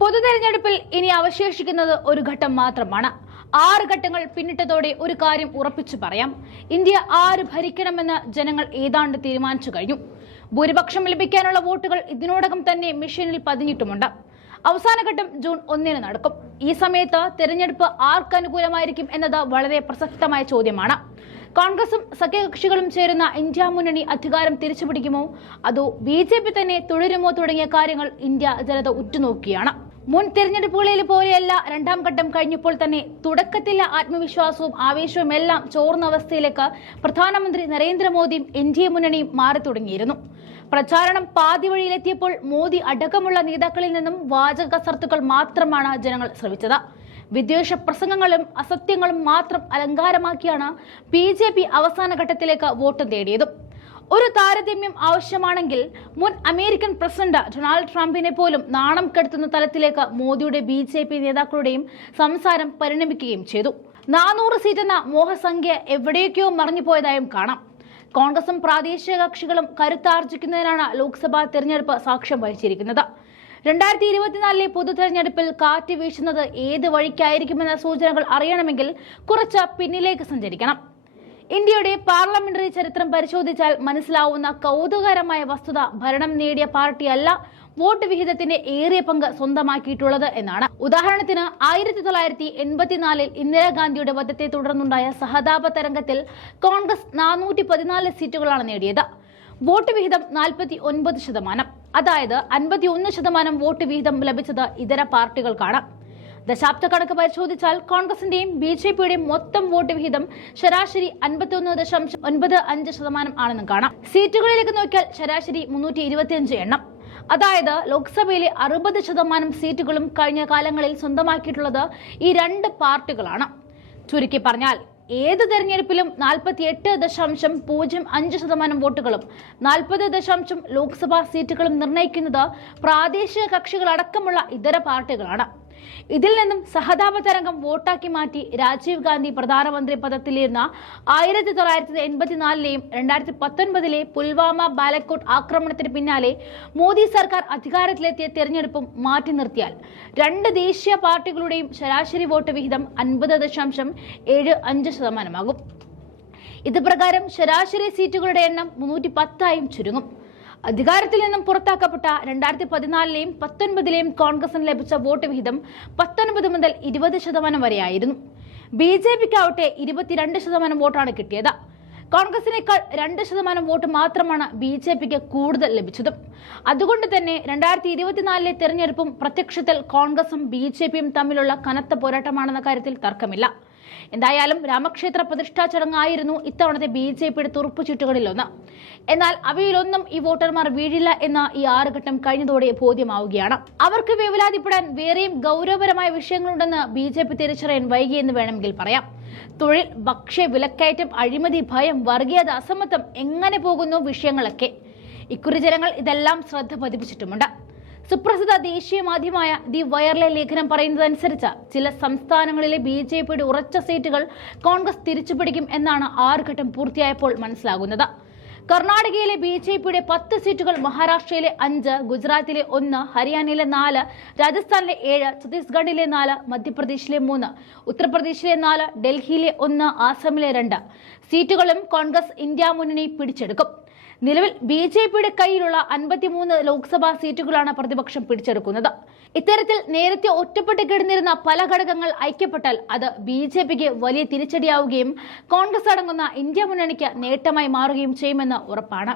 പൊതുതെരഞ്ഞെടുപ്പിൽ ഇനി അവശേഷിക്കുന്നത് ഒരു ഘട്ടം മാത്രമാണ്. ആറ് ഘട്ടങ്ങൾ പിന്നിട്ടതോടെ ഒരു കാര്യം ഉറപ്പിച്ചു പറയാം. ഇന്ത്യ ആര് ഭരിക്കണമെന്ന് ജനങ്ങൾ ഏതാണ്ട് തീരുമാനിച്ചു കഴിഞ്ഞു. ഭൂരിപക്ഷം ലഭിക്കാനുള്ള വോട്ടുകൾ ഇതിനോടകം തന്നെ മെഷീനിൽ പതിഞ്ഞിട്ടുമുണ്ട്. അവസാനഘട്ടം ജൂൺ ഒന്നിന് നടക്കും. ഈ സമയത്ത് തെരഞ്ഞെടുപ്പ് ആർക്ക് അനുകൂലമായിരിക്കും എന്നത് വളരെ പ്രസക്തമായ ചോദ്യമാണ്. കോൺഗ്രസും സഖ്യകക്ഷികളും ചേരുന്ന ഇന്ത്യ മുന്നണി അധികാരം തിരിച്ചുപിടിക്കുമോ? അതോ ബി തന്നെ തുടരുമോ തുടങ്ങിയ കാര്യങ്ങൾ ഇന്ത്യ ജനത ഉറ്റുനോക്കുകയാണ് മുൻ തിരഞ്ഞെടുപ്പുകളിൽ പോലെയല്ല രണ്ടാം ഘട്ടം കഴിഞ്ഞപ്പോൾ തന്നെ തുടക്കത്തിലെ ആത്മവിശ്വാസവും ആവേശവും എല്ലാം ചോർന്ന അവസ്ഥയിലേക്ക് പ്രധാനമന്ത്രി നരേന്ദ്രമോദിയും എൻ ഡി എ മുന്നണിയും മാറി തുടങ്ങിയിരുന്നു. പ്രചാരണം പാതി വഴിയിലെത്തിയപ്പോൾ മോദി അടക്കമുള്ള നേതാക്കളിൽ നിന്നും വാചക കസർത്തുകൾ മാത്രമാണ് ജനങ്ങൾ ശ്രമിച്ചത്. വിദ്വേഷ പ്രസംഗങ്ങളും അസത്യങ്ങളും മാത്രം അലങ്കാരമാക്കിയാണ് ബി ജെ പി അവസാന ഘട്ടത്തിലേക്ക് വോട്ട് തേടിയതും ഒരു താരതമ്യം ആവശ്യമാണെങ്കിൽ മുൻ അമേരിക്കൻ പ്രസിഡന്റ് ഡൊണാൾഡ് ട്രംപിനെ പോലും നാണം കെടുത്തുന്ന തലത്തിലേക്ക് മോദിയുടെ ബി ജെ പി നേതാക്കളുടെയും സംസാരം പരിണമിക്കുകയും ചെയ്തു. നാനൂറ് സീറ്റ് എന്ന മോഹസംഖ്യ എവിടേക്കോ മറിഞ്ഞുപോയതായും കാണാം. കോൺഗ്രസും പ്രാദേശിക കക്ഷികളും കരുത്താർജിക്കുന്നതിനാണ് ലോക്സഭാ തെരഞ്ഞെടുപ്പ് സാക്ഷ്യം വഹിച്ചിരിക്കുന്നത്. രണ്ടായിരത്തി ഇരുപത്തിനാലിലെ പൊതു തെരഞ്ഞെടുപ്പിൽ കാറ്റ് വീശുന്നത് ഏത് വഴിക്കായിരിക്കുമെന്ന സൂചനകൾ അറിയണമെങ്കിൽ കുറച്ച് പിന്നിലേക്ക് സഞ്ചരിക്കണം. ഇന്ത്യയുടെ പാർലമെന്ററി ചരിത്രം പരിശോധിച്ചാൽ മനസ്സിലാവുന്ന കൗതുകകരമായ വസ്തുത ഭരണം നേടിയ പാർട്ടിയല്ല വോട്ട് വിഹിതത്തിന്റെ ഏറിയ പങ്ക് സ്വന്തമാക്കിയിട്ടുള്ളത് എന്നാണ്. ഉദാഹരണത്തിന് ആയിരത്തി തൊള്ളായിരത്തി എൺപത്തിനാലിൽ ഇന്ദിരാഗാന്ധിയുടെ വധത്തെ തുടർന്നുണ്ടായ സഹതാപ തരംഗത്തിൽ കോൺഗ്രസ് നാനൂറ്റി പതിനാല് സീറ്റുകളാണ് നേടിയത്. വോട്ട് വിഹിതം നാൽപ്പത്തി ഒൻപത് ശതമാനം. അതായത് അൻപത്തി ഒന്ന് ശതമാനം വോട്ട് വിഹിതം ലഭിച്ചത് ഇതര പാർട്ടികൾക്കാണ്. ദശാബ്ദ കണക്ക് പരിശോധിച്ചാൽ കോൺഗ്രസിന്റെയും ബി ജെ പിയുടെയും മൊത്തം വോട്ട് വിഹിതം ശരാശരി അൻപത്തിയൊന്ന് ദശാംശം ഒൻപത് അഞ്ച് ശതമാനം ആണെന്നും കാണാം. സീറ്റുകളിലേക്ക് നോക്കിയാൽ ശരാശരി മുന്നൂറ്റി ഇരുപത്തിയഞ്ച് എണ്ണം. അതായത് ലോക്സഭയിലെ അറുപത് ശതമാനം സീറ്റുകളും കഴിഞ്ഞ കാലങ്ങളിൽ സ്വന്തമാക്കിയിട്ടുള്ളത് ഈ രണ്ട് പാർട്ടികളാണ്. ചുരുക്കി പറഞ്ഞാൽ ഏത് തെരഞ്ഞെടുപ്പിലും നാൽപ്പത്തി എട്ട് ദശാംശം പൂജ്യം അഞ്ച് ശതമാനം വോട്ടുകളും നാൽപ്പത് ദശാംശം ലോക്സഭാ സീറ്റുകളും നിർണയിക്കുന്നത് പ്രാദേശിക കക്ഷികളടക്കമുള്ള ഇതര പാർട്ടികളാണ്. ഇതിൽ നിന്നും സഹതാപ തരംഗം വോട്ടാക്കി മാറ്റി രാജീവ് ഗാന്ധി പ്രധാനമന്ത്രി പദത്തിലിരുന്ന ആയിരത്തി തൊള്ളായിരത്തി എൺപത്തിനാലിലെയും രണ്ടായിരത്തി പത്തൊൻപതിലെ പുൽവാമ ബാലക്കോട്ട് ആക്രമണത്തിന് പിന്നാലെ മോദി സർക്കാർ അധികാരത്തിലെത്തിയ തെരഞ്ഞെടുപ്പും മാറ്റി നിർത്തിയാൽ രണ്ട് ദേശീയ പാർട്ടികളുടെയും ശരാശരി വോട്ട് വിഹിതം അൻപത് ദശാംശം ഏഴ് അഞ്ച് ശതമാനമാകും. ഇത് പ്രകാരം ശരാശരി സീറ്റുകളുടെ എണ്ണം മുന്നൂറ്റി പത്തായും ചുരുങ്ങും. അധികാരത്തിൽ നിന്നും പുറത്താക്കപ്പെട്ട രണ്ടായിരത്തി പതിനാലിലെയും പത്തൊൻപതിലെയും കോൺഗ്രസിന് ലഭിച്ച വോട്ട് വിഹിതം പത്തൊൻപത് മുതൽ ഇരുപത് ശതമാനം വരെയായിരുന്നു. ബി ജെ പിക്ക് ആവട്ടെ ഇരുപത്തിരണ്ട് ശതമാനം വോട്ടാണ് കിട്ടിയത്. കോൺഗ്രസിനേക്കാൾ രണ്ട് ശതമാനം വോട്ട് മാത്രമാണ് ബി ജെ പിക്ക് കൂടുതൽ ലഭിച്ചത്. അതുകൊണ്ട് തന്നെ രണ്ടായിരത്തി ഇരുപത്തിനാലിലെ തെരഞ്ഞെടുപ്പും പ്രത്യക്ഷത്തിൽ കോൺഗ്രസും ബി ജെ പിയും തമ്മിലുള്ള കനത്ത പോരാട്ടമാണെന്ന കാര്യത്തിൽ തർക്കമില്ല. എന്തായാലും രാമക്ഷേത്ര പ്രതിഷ്ഠാ ചടങ്ങായിരുന്നു ഇത്തവണത്തെ ബി ജെ പിയുടെ തുറപ്പുചീട്ടുകളിലൊന്ന് എന്നാൽ അവയിലൊന്നും ഈ വോട്ടർമാർ വീഴില്ല എന്ന ഈ ആറുഘട്ടം കഴിഞ്ഞതോടെ ബോധ്യമാവുകയാണ്. അവർക്ക് വേവലാതിപ്പെടാൻ വേറെയും ഗൗരവപരമായ വിഷയങ്ങളുണ്ടെന്ന് ബി ജെ പി തിരിച്ചറിയാൻ വൈകിയെന്ന് വേണമെങ്കിൽ പറയാം. തൊഴിൽ ഭക്ഷ്യ വിലക്കയറ്റം അഴിമതി ഭയം വർഗീയത അസമത്വം എങ്ങനെ പോകുന്നു വിഷയങ്ങളൊക്കെ. ഇക്കുറി ജനങ്ങൾ ഇതെല്ലാം ശ്രദ്ധ പതിപ്പിച്ചിട്ടുമുണ്ട്. സുപ്രസിദ്ധ ദേശീയ മാധ്യമമായ ദി വയറിലെ ലേഖനം പറയുന്നതനുസരിച്ച് ചില സംസ്ഥാനങ്ങളിലെ ബി ജെ പിയുടെ ഉറച്ച സീറ്റുകൾ കോൺഗ്രസ് തിരിച്ചുപിടിക്കും എന്നാണ് ആറ് ഘട്ടം പൂർത്തിയായപ്പോൾ മനസ്സിലാകുന്നത്. കർണാടകയിലെ ബി ജെ പിയുടെ പത്ത് സീറ്റുകൾ മഹാരാഷ്ട്രയിലെ അഞ്ച് ഗുജറാത്തിലെ ഒന്ന് ഹരിയാനയിലെ നാല് രാജസ്ഥാനിലെ ഏഴ് ഛത്തീസ്ഗഡിലെ നാല് മധ്യപ്രദേശിലെ മൂന്ന് ഉത്തർപ്രദേശിലെ നാല് ഡൽഹിയിലെ ഒന്ന് ആസാമിലെ രണ്ട്. സീറ്റുകളും കോൺഗ്രസ് ഇന്ത്യ മുന്നണി പിടിച്ചെടുക്കും. നിലവിൽ ബി ജെ പിയുടെ കയ്യിലുള്ള അൻപത്തിമൂന്ന് ലോക്സഭാ സീറ്റുകളാണ് പ്രതിപക്ഷം പിടിച്ചെടുക്കുന്നത്. ഇത്തരത്തിൽ നേരത്തെ ഒറ്റപ്പെട്ട് കിടന്നിരുന്ന പല ഘടകങ്ങൾ ഐക്യപ്പെട്ടാൽ അത് ബി ജെ പിക്ക് വലിയ തിരിച്ചടിയാവുകയും കോൺഗ്രസ് അടങ്ങുന്ന ഇന്ത്യ മുന്നണിക്ക് നേട്ടമായി മാറുകയും ചെയ്യുമെന്ന് ഉറപ്പാണ്.